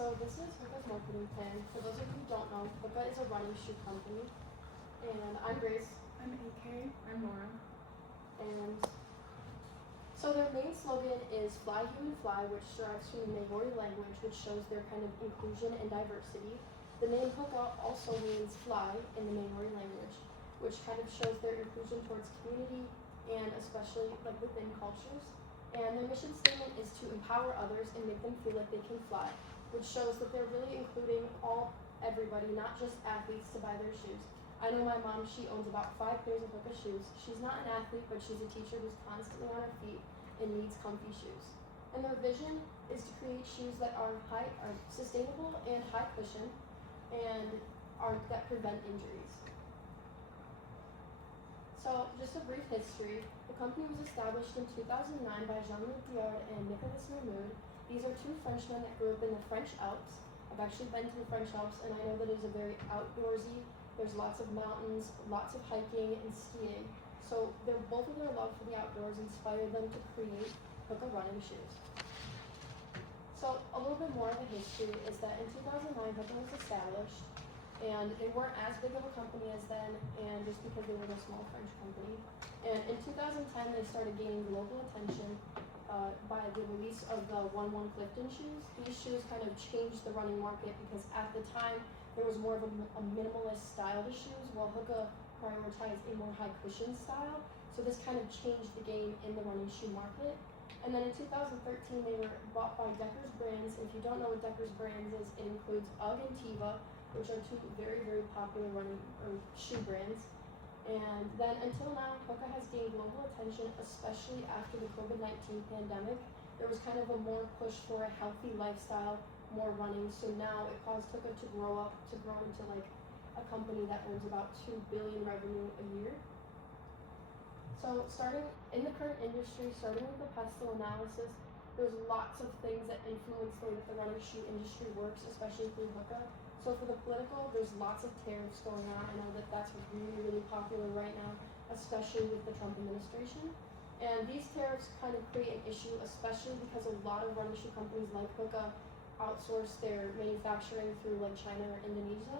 So this is Hoka's marketing plan. For those of you who don't know, Hoka is a running shoe company. And I'm Grace. I'm AK. I'm Nora. And so their main slogan is Fly Human Fly, which derives from the Maori language, which shows their kind of inclusion and diversity. The name Hoka also means fly in the Maori language, which kind of shows their inclusion towards community and especially like within cultures. And their mission statement is to empower others and make them feel like they can fly, which shows that they're really including everybody, not just athletes, to buy their shoes. I know my mom, she owns about 5 pairs of Hoka shoes. She's not an athlete, but she's a teacher who's constantly on her feet and needs comfy shoes. And their vision is to create shoes that are sustainable and high cushion and that prevent injuries. So, just a brief history. The company was established in 2009 by Jean-Luc Diard and Nicolas Mahmoud. These are two Frenchmen that grew up in the French Alps. I've actually been to the French Alps, and I know that it is a very outdoorsy. There's lots of mountains, lots of hiking and skiing. So both of their love for the outdoors inspired them to create Hoka running shoes. So a little bit more of the history is that in 2009, Hoka was established, and they weren't as big of a company as then, and just because they were a small French company. And in 2010, they started gaining global attention by the release of the 1-1 Clifton shoes. These shoes kind of changed the running market because at the time, there was more of a minimalist style to shoes, while Hoka prioritized a more high cushion style. So this kind of changed the game in the running shoe market. And then in 2013, they were bought by Deckers Brands. If you don't know what Deckers Brands is, it includes UGG and Teva, which are two very, very popular running or shoe brands. And then until now, Hoka has gained global attention, especially after the COVID-19 pandemic. There was kind of a more push for a healthy lifestyle, more running. So now it caused Hoka to grow into like a company that earns about $2 billion revenue a year. So starting in the current industry, starting with the pestle analysis, there's lots of things that influence the way that the running shoe industry works, especially through Hoka. So for the political, there's lots of tariffs going on. I know that that's really, really popular right now, especially with the Trump administration. And these tariffs kind of create an issue, especially because a lot of running shoe companies like Hoka outsource their manufacturing through like China or Indonesia.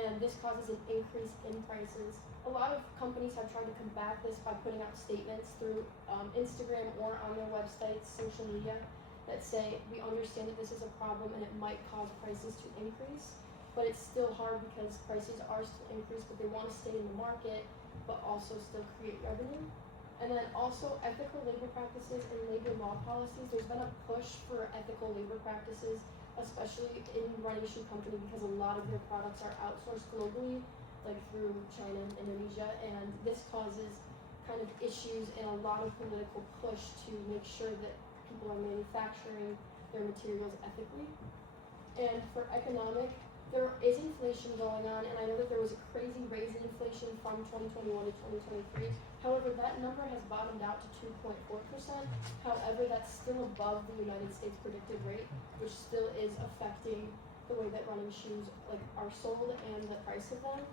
And this causes an increase in prices. A lot of companies have tried to combat this by putting out statements through Instagram or on their websites, social media, that say, we understand that this is a problem and it might cause prices to increase, but it's still hard because prices are still increased, but they want to stay in the market, but also still create revenue. And then also ethical labor practices and labor law policies. There's been a push for ethical labor practices, especially in running shoe company, because a lot of their products are outsourced globally, like through China and Indonesia, and this causes kind of issues and a lot of political push to make sure that people are manufacturing their materials ethically. And for economic, there is inflation going on, and I know that there was a crazy raise in inflation from 2021 to 2023. However, that number has bottomed out to 2.4%. However, that's still above the United States predicted rate, which still is affecting the way that running shoes are sold and the price of them.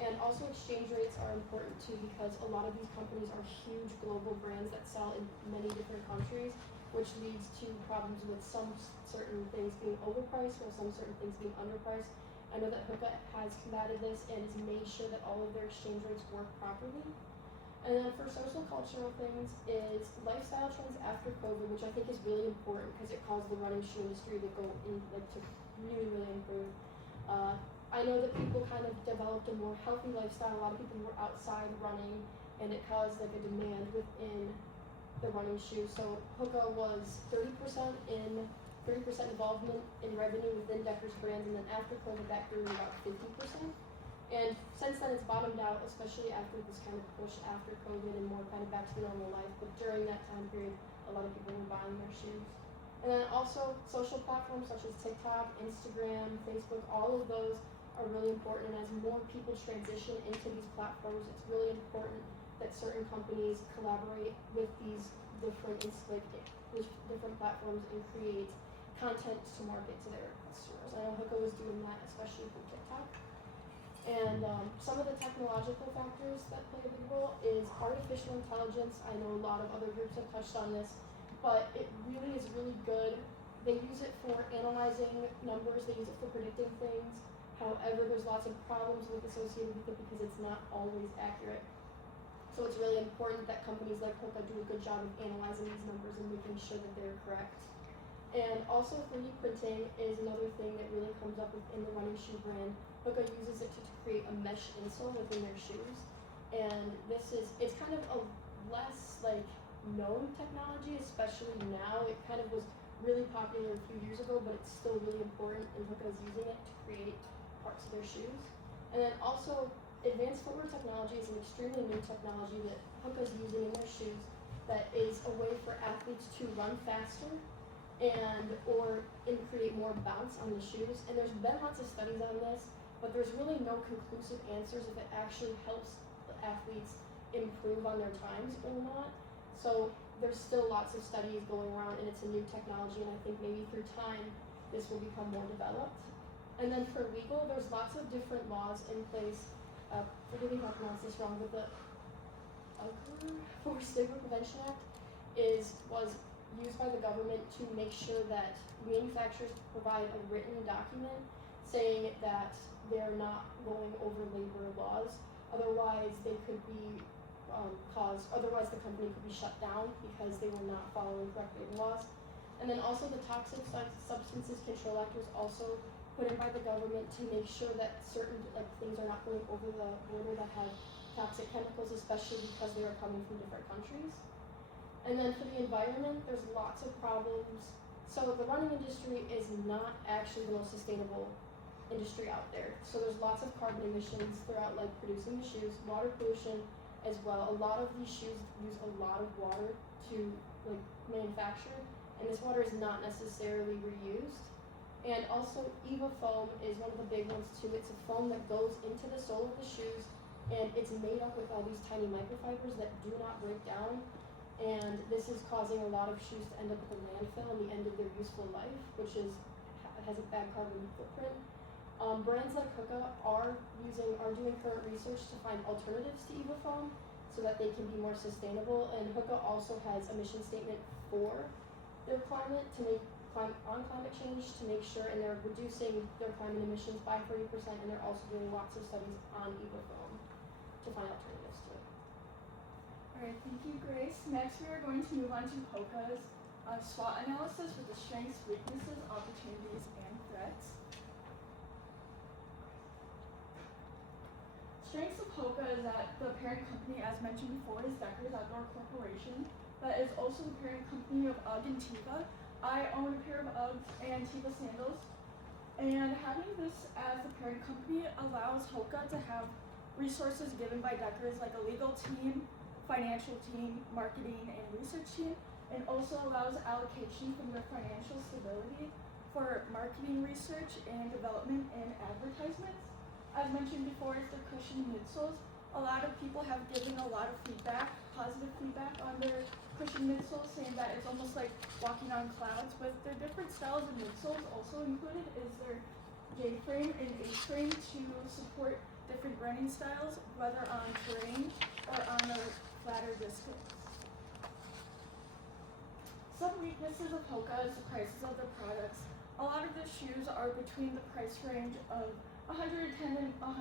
And also exchange rates are important too, because a lot of these companies are huge global brands that sell in many different countries, which leads to problems with some certain things being overpriced or some certain things being underpriced. I know that Hoka has combated this and has made sure that all of their exchange rates work properly. And then for social cultural things is lifestyle trends after COVID, which I think is really important because it caused the running shoe industry to go in to really, really improve. I know that people kind of developed a more healthy lifestyle. A lot of people were outside running, and it caused like a demand within the running shoe. So Hoka was 30% involvement in revenue within Deckers Brands, and then after COVID that grew to about 50%. And since then it's bottomed out, especially after this kind of push after COVID and more kind of back to normal life. But during that time period, a lot of people were buying their shoes. And then also social platforms such as TikTok, Instagram, Facebook, all of those are really important. And as more people transition into these platforms, it's really important that certain companies collaborate with these different platforms and create content to market to their customers. I know Hoka was doing that, especially through TikTok. And some of the technological factors that play a big role is artificial intelligence. I know a lot of other groups have touched on this, but it really is really good they use it for analyzing numbers, they use it for predicting things. However, there's lots of problems with associated with it because it's not always accurate. So it's really important that companies like Hoka do a good job of analyzing these numbers and making sure that they're correct. And also 3D printing is another thing that really comes up within the running shoe brand. Hoka uses it to create a mesh insole within their shoes. And it's kind of a less known technology, especially now. It kind of was really popular a few years ago, but it's still really important, and Hoka is using it to create parts of their shoes. And then also, advanced footwear technology is an extremely new technology that Hoka is using in their shoes that is a way for athletes to run faster and create more bounce on the shoes. And there's been lots of studies on this, but there's really no conclusive answers if it actually helps the athletes improve on their times or not. So there's still lots of studies going around, and it's a new technology, and I think maybe through time this will become more developed. And then for legal, there's lots of different laws in place. Forgive me if I pronounce this wrong, but the Forced Labor Prevention Act was used by the government to make sure that manufacturers provide a written document saying that they're not going over labor laws. Otherwise, they could be otherwise the company could be shut down because they were not following correct labor laws. And then also the Toxic Substances Control Act was also put in by the government to make sure that certain things are not going over the border that have toxic chemicals, especially because they are coming from different countries. And then for the environment, there's lots of problems. So the running industry is not actually the most sustainable industry out there. So there's lots of carbon emissions throughout producing the shoes, water pollution as well. A lot of these shoes use a lot of water to manufacture, and this water is not necessarily reused. And also EVA foam is one of the big ones too. It's a foam that goes into the sole of the shoes, and it's made up with all these tiny microfibers that do not break down. And this is causing a lot of shoes to end up at the landfill in the end of their useful life, which has a bad carbon footprint. Brands like Hoka are doing current research to find alternatives to EVA foam so that they can be more sustainable. And Hoka also has a mission statement for their climate climate change to make sure, and they're reducing their climate emissions by 30%, and they're also doing lots of studies on EVA foam to find alternatives to it. Alright, thank you, Grace. Next, we are going to move on to Hoka's SWOT analysis with the strengths, weaknesses, opportunities, and threats. Strengths of Hoka is that the parent company, as mentioned before, is Deckers Outdoor Corporation. That is also the parent company of UGG and Teva. I own a pair of UGG and Teva sandals. And having this as the parent company allows Hoka to have resources given by Deckers like a legal team, financial team, marketing, and research team, and also allows allocation from their financial stability for marketing research and development and advertisements. As mentioned before, it's the cushion midsoles. A lot of people have given a lot of feedback, positive feedback on their cushion midsoles, saying that it's almost like walking on clouds. With their different styles of midsoles, also included is their J-frame and A-frame to support different running styles, whether on terrain or on a flatter distance. Some weaknesses of Hoka is the prices of their products. A lot of their shoes are between the price range of $110 and $190.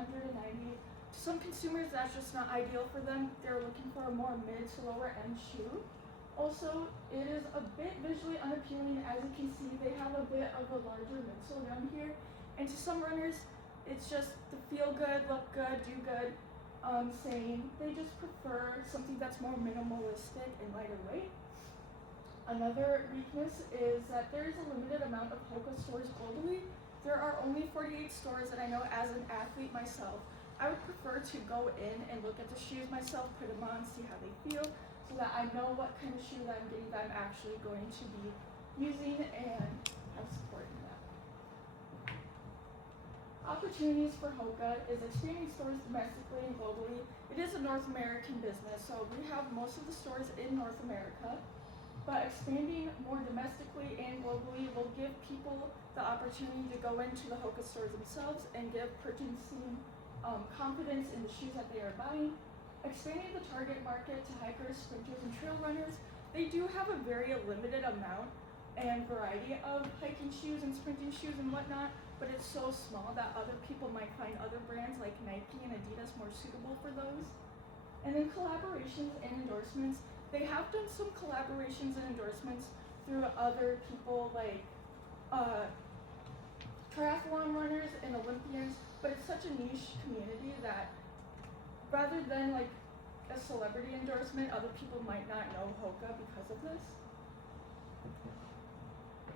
To some consumers, that's just not ideal for them. They're looking for a more mid to lower end shoe. Also, it is a bit visually unappealing. As you can see, they have a bit of a larger midsole down here. And to some runners, it's just the feel good, look good, do good saying. They just prefer something that's more minimalistic and lighter weight. Another weakness is that there is a limited amount of Hoka stores globally. There are only 48 stores that I know. As an athlete myself, I would prefer to go in and look at the shoes myself, put them on, see how they feel, so that I know what kind of shoe that I'm getting, that I'm actually going to be using and have support in that. Opportunities for Hoka is expanding stores domestically and globally. It is a North American business, so we have most of the stores in North America. But expanding more domestically and globally will give people the opportunity to go into the Hoka stores themselves and give purchasing confidence in the shoes that they are buying. Expanding the target market to hikers, sprinters, and trail runners. They do have a very limited amount and variety of hiking shoes and sprinting shoes and whatnot, but it's so small that other people might find other brands like Nike and Adidas more suitable for those. And then collaborations and endorsements. They have done some collaborations and endorsements through other people like triathlon runners and Olympians, but it's such a niche community that rather than like a celebrity endorsement, other people might not know Hoka because of this.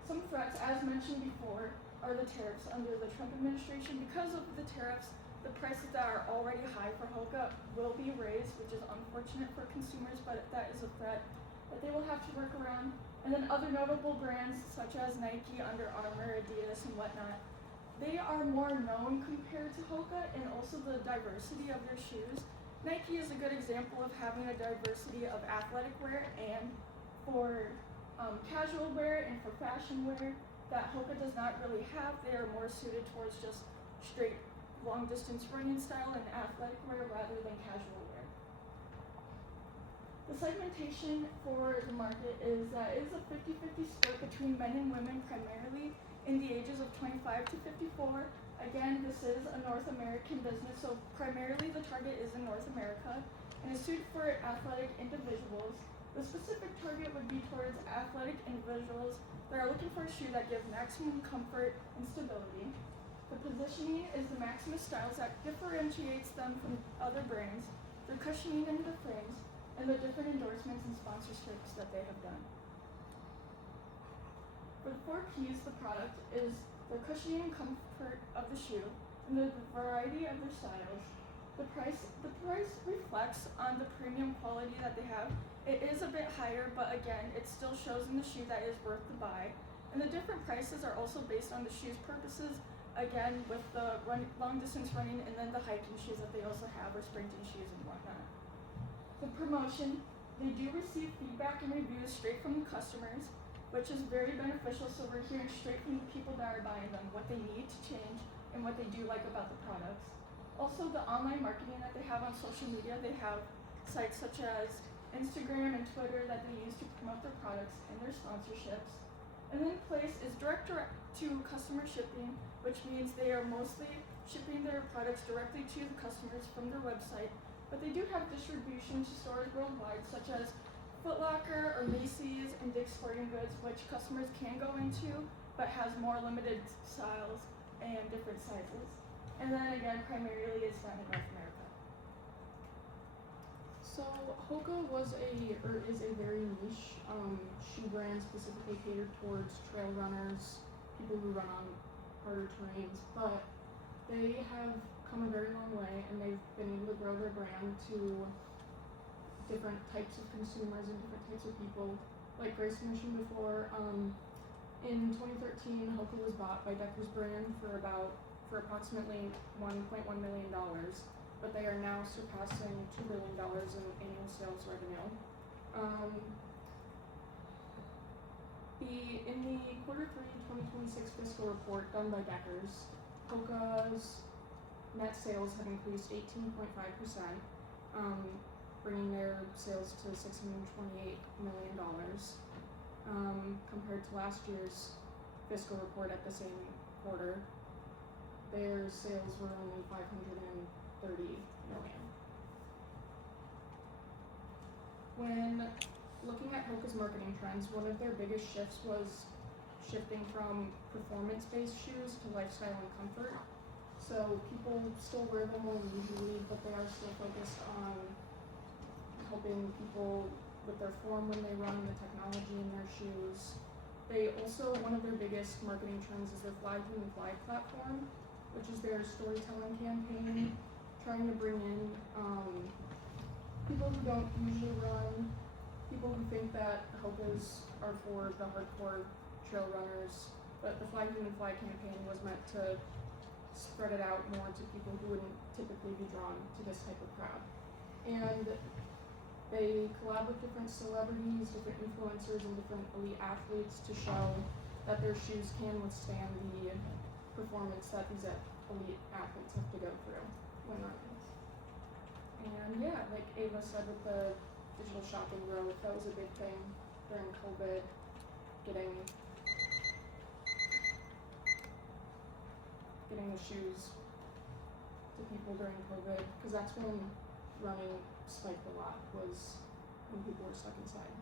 Some threats, as mentioned before, are the tariffs under the Trump administration. Because of the tariffs, the prices that are already high for Hoka will be raised, which is unfortunate for consumers, but that is a threat that they will have to work around. And then other notable brands such as Nike, Under Armour, Adidas, and whatnot, they are more known compared to Hoka, and also the diversity of their shoes. Nike is a good example of having a diversity of athletic wear and for casual wear and for fashion wear that Hoka does not really have. They are more suited towards just straight long distance running style and athletic wear rather than casual wear. The segmentation for the market is that it is a 50-50 split between men and women, primarily in the ages of 25 to 54. Again, this is a North American business, so primarily the target is in North America and is suited for athletic individuals. The specific target would be towards athletic individuals that are looking for a shoe that gives maximum comfort and stability. The positioning is the Maximus styles that differentiates them from other brands, their cushioning in the frames, and the different endorsements and sponsorships that they have done. For the 4 Ps, the product is the cushioning and comfort of the shoe and the variety of their styles. The price reflects on the premium quality that they have. It is a bit higher, but again, it still shows in the shoe that it is worth the buy. And the different prices are also based on the shoe's purposes, again, with the long distance running and then the hiking shoes that they also have, or sprinting shoes and whatnot. The promotion, they do receive feedback and reviews straight from the customers, which is very beneficial, so we're hearing straight from the people that are buying them, what they need to change and what they do like about the products. Also, the online marketing that they have on social media, they have sites such as Instagram and Twitter that they use to promote their products and their sponsorships. And then Place is direct to customer shipping, which means they are mostly shipping their products directly to the customers from their website, but they do have distribution to stores worldwide such as Foot Locker or Macy's and Dick's Sporting Goods, which customers can go into, but has more limited styles and different sizes. And then again, primarily is found in North America. So Hoka is a very niche shoe brand specifically catered towards trail runners, people who run on harder terrains, but they have come a very long way and they've been able to grow their brand to different types of consumers and different types of people. Like Grace mentioned before, in 2013, Hoka was bought by Deckers brand for approximately $1.1 million. But they are now surpassing $2 billion in annual sales revenue. In the quarter 3 2026 fiscal report done by Deckers, Hoka's net sales have increased 18.5%, bringing their sales to $628 million. Compared to last year's fiscal report at the same quarter, their sales were only $530 million. When looking at Hoka's marketing trends, one of their biggest shifts was shifting from performance-based shoes to lifestyle and comfort. So people still wear them more usually, but they are still focused on helping people with their form when they run, the technology in their shoes. They also, one of their biggest marketing trends is their Fly Human Fly platform, which is their storytelling campaign, trying to bring in people who don't usually run, people who think that Hokas are for the hardcore trail runners, but the Fly Human Fly campaign was meant to spread it out more to people who wouldn't typically be drawn to this type of crowd. And they collab with different celebrities, different influencers, and different elite athletes to show that their shoes can withstand the performance that these elite athletes have to go through when running. And yeah, like Ava said with the digital shopping growth, that was a big thing during COVID, getting getting the shoes to people during COVID, because that's when running spiked a lot, was when people were stuck inside.